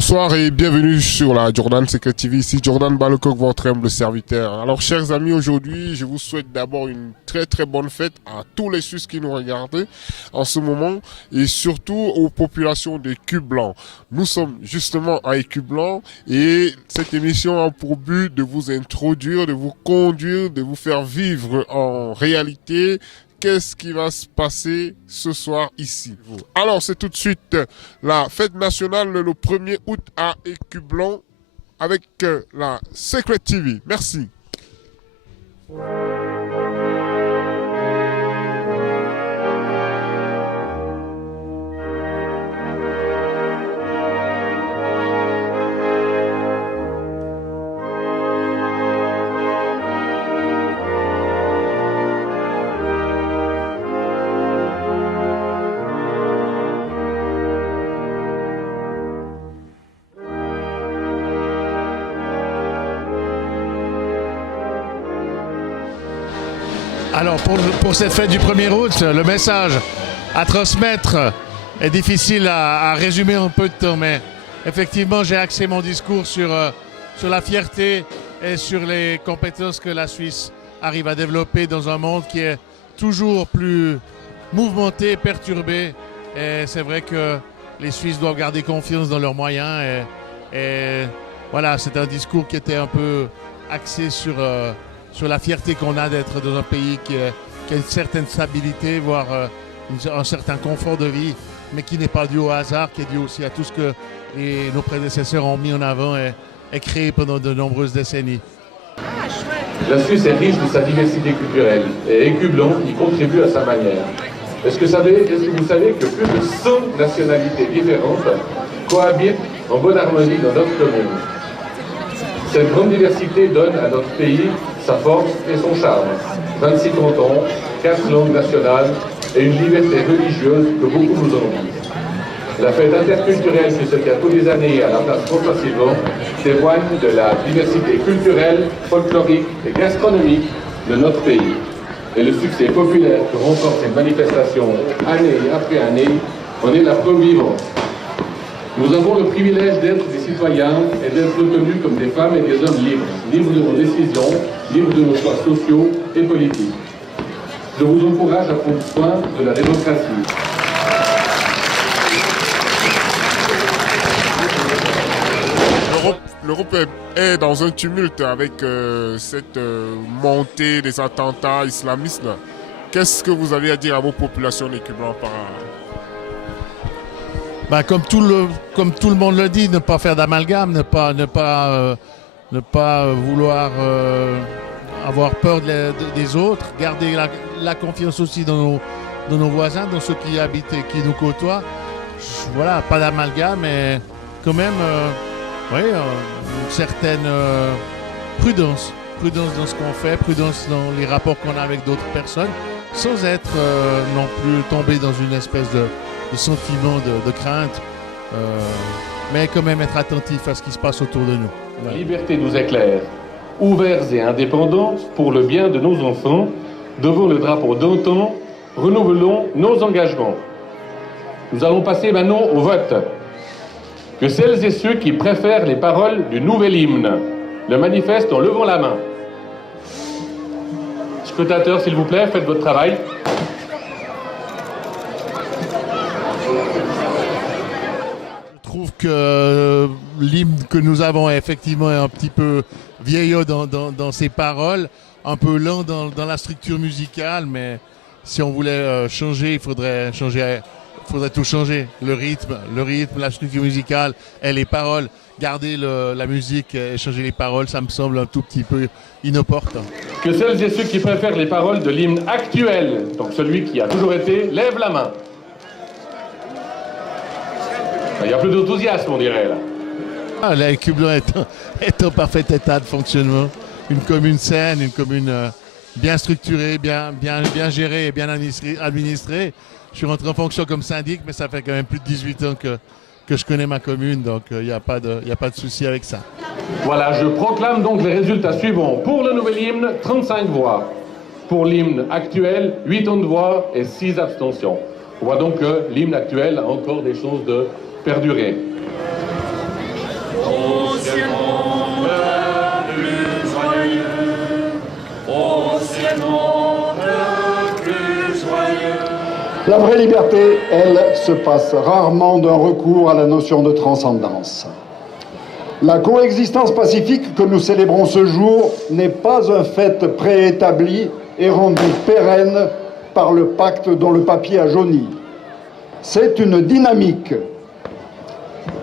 Bonsoir et bienvenue sur la Jordan Secret TV, ici Jordan Balocoq, votre humble serviteur. Alors chers amis, aujourd'hui je vous souhaite d'abord une très bonne fête à tous les Suisses qui nous regardent en ce moment et surtout aux populations des Cubes Blancs. Nous sommes justement à Écu Blanc et cette émission a pour but de vous introduire, de vous conduire, de vous faire vivre en réalité qu'est-ce qui va se passer ce soir ici. Alors, c'est tout de suite la fête nationale le 1er août à Écu Blanc avec la Secret TV. Merci. Alors pour cette fête du 1er août, le message à transmettre est difficile à résumer en peu de temps, mais effectivement j'ai axé mon discours sur la fierté et sur les compétences que la Suisse arrive à développer dans un monde qui est toujours plus mouvementé, perturbé. Et c'est vrai que les Suisses doivent garder confiance dans leurs moyens. Et voilà, c'est un discours qui était un peu axé sur la fierté qu'on a d'être dans un pays qui a une certaine stabilité, voire un certain confort de vie, mais qui n'est pas dû au hasard, qui est dû aussi à tout ce que nos prédécesseurs ont mis en avant et créé pendant de nombreuses décennies. La Suisse est riche de sa diversité culturelle et Écu Blanc y contribue à sa manière. Est-ce que vous savez que plus de 100 nationalités différentes cohabitent en bonne harmonie dans notre commune? Cette grande diversité donne à notre pays sa force et son charme. 26 cantons, 4 langues nationales et une liberté religieuse que beaucoup nous envient. La fête interculturelle qui se tient tous les années à la place François-Sylvain témoigne de la diversité culturelle, folklorique et gastronomique de notre pays. Et le succès populaire que remporte cette manifestation année après année en est la preuve vivante. Nous avons le privilège d'être des citoyens et d'être reconnus comme des femmes et des hommes libres, libres de nos décisions, libres de nos choix sociaux et politiques. Je vous encourage à prendre soin de la démocratie. L'Europe est dans un tumulte avec cette montée des attentats islamistes. Qu'est-ce que vous avez à dire à vos populations d'Écu Blanc Comme tout le monde le dit, ne pas faire d'amalgame, ne pas vouloir avoir peur des autres, garder la confiance aussi dans nos voisins, dans ceux qui habitent et qui nous côtoient. Voilà, pas d'amalgame, mais quand même une certaine prudence dans ce qu'on fait, prudence dans les rapports qu'on a avec d'autres personnes, sans être non plus tombé dans une espèce de sentiment de crainte, mais quand même être attentif à ce qui se passe autour de nous. La liberté nous éclaire, ouverts et indépendants pour le bien de nos enfants, devant le drapeau d'antan, renouvelons nos engagements. Nous allons passer maintenant au vote. Que celles et ceux qui préfèrent les paroles du nouvel hymne le manifestent en levant la main. Scrutateurs, s'il vous plaît, faites votre travail. Je trouve que l'hymne que nous avons effectivement est un petit peu vieillot dans ses paroles, un peu lent dans la structure musicale, mais si on voulait changer, il faudrait tout changer. Le rythme, la structure musicale et les paroles. Garder la musique et changer les paroles, ça me semble un tout petit peu inopportun. Que celles et ceux qui préfèrent les paroles de l'hymne actuel, donc celui qui a toujours été, lèvent la main. Il n'y a plus d'enthousiasme, on dirait, là. L'Écu Blanc est en parfait état de fonctionnement. Une commune saine, une commune bien structurée, bien gérée et bien administrée. Je suis rentré en fonction comme syndic, mais ça fait quand même plus de 18 ans que je connais ma commune, donc il n'y a pas de souci avec ça. Voilà, je proclame donc les résultats suivants. Pour le nouvel hymne, 35 voix. Pour l'hymne actuel, 80 voix et 6 abstentions. On voit donc que l'hymne actuel a encore des chances de perdurer. La vraie liberté, elle, se passe rarement d'un recours à la notion de transcendance. La coexistence pacifique que nous célébrons ce jour n'est pas un fait préétabli et rendu pérenne par le pacte dont le papier a jauni. C'est une dynamique.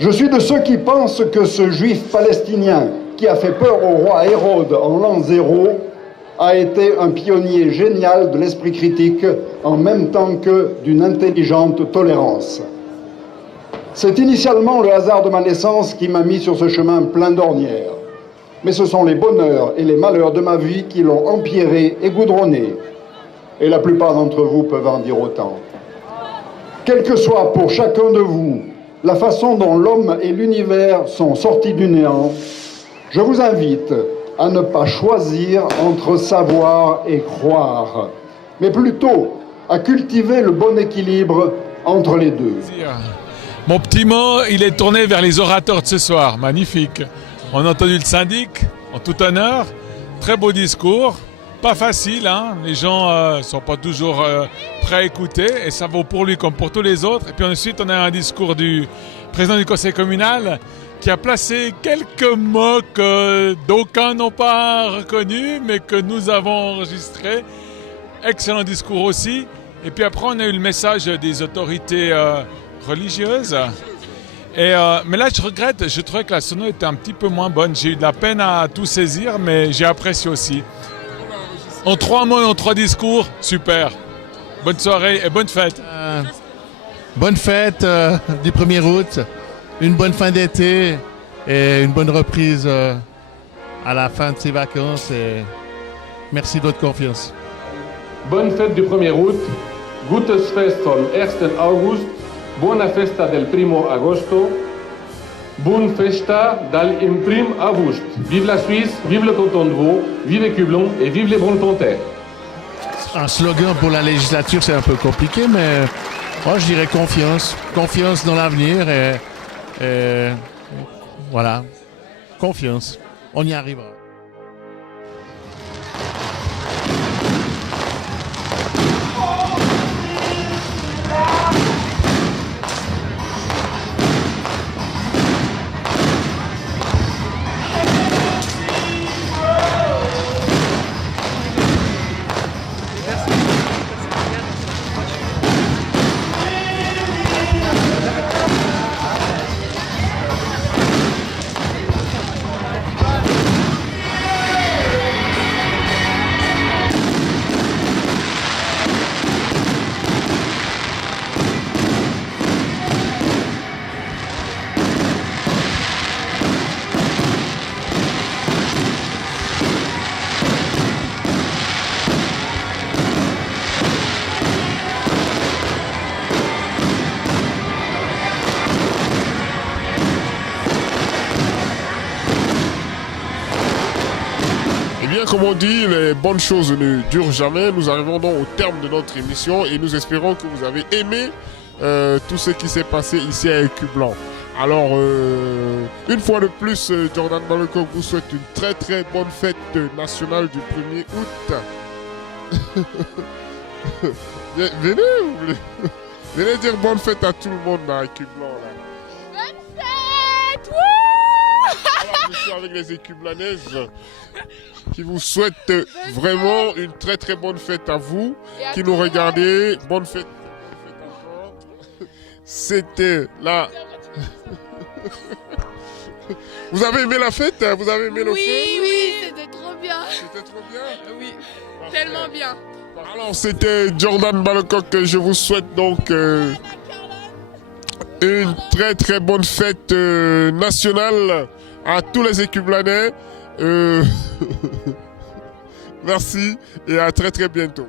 Je suis de ceux qui pensent que ce juif palestinien qui a fait peur au roi Hérode en l'an 0 a été un pionnier génial de l'esprit critique en même temps que d'une intelligente tolérance. C'est initialement le hasard de ma naissance qui m'a mis sur ce chemin plein d'ornières. Mais ce sont les bonheurs et les malheurs de ma vie qui l'ont empierré et goudronné. Et la plupart d'entre vous peuvent en dire autant. Quelle que soit pour chacun de vous la façon dont l'homme et l'univers sont sortis du néant, je vous invite à ne pas choisir entre savoir et croire, mais plutôt à cultiver le bon équilibre entre les deux. Mon petit mot, il est tourné vers les orateurs de ce soir. Magnifique. On a entendu le syndic, en tout honneur. Très beau discours. Pas facile, hein. Les gens sont pas toujours prêts à écouter. Et ça vaut pour lui comme pour tous les autres. Et puis ensuite, on a un discours du président du conseil communal qui a placé quelques mots que d'aucuns n'ont pas reconnus, mais que nous avons enregistrés. Excellent discours aussi. Et puis après, on a eu le message des autorités religieuse. Mais là, je regrette, je trouvais que la sono était un petit peu moins bonne. J'ai eu de la peine à tout saisir, mais j'ai apprécié aussi. En 3 mots, en 3 discours, super. Bonne soirée et bonne fête. Bonne fête du 1er août, une bonne fin d'été et une bonne reprise à la fin de ces vacances. Et merci de votre confiance. Bonne fête du 1er août. Gutes Fest vom 1. August. Buona festa del 1 agosto, buon festa dal 1 august. Vive la Suisse, vive le canton de Vaud, vive Écublon et vive les Bronpontais. Un slogan pour la législature, c'est un peu compliqué, mais moi je dirais confiance. Confiance dans l'avenir et voilà, confiance. On y arrivera. Comme on dit, les bonnes choses ne durent jamais. Nous arrivons donc au terme de notre émission et nous espérons que vous avez aimé tout ce qui s'est passé ici à Écublens. Alors, une fois de plus, Jordan Balocoq vous souhaite une très très bonne fête nationale du 1er août. Venez dire bonne fête à tout le monde à Écublens. Bonne fête! Voilà, je suis avec les Écublanaises qui vous souhaitent vraiment une très très bonne fête à vous, qui nous regardez. Bonne fête encore. C'était là. Vous avez aimé la fête? Vous avez aimé le feu? Oui, c'était trop bien. C'était trop bien? Oui, Parfait. tellement bien. Alors c'était Jordan Balocoq. Je vous souhaite donc une très très bonne fête nationale à tous les Écublanais. Merci et à très très bientôt.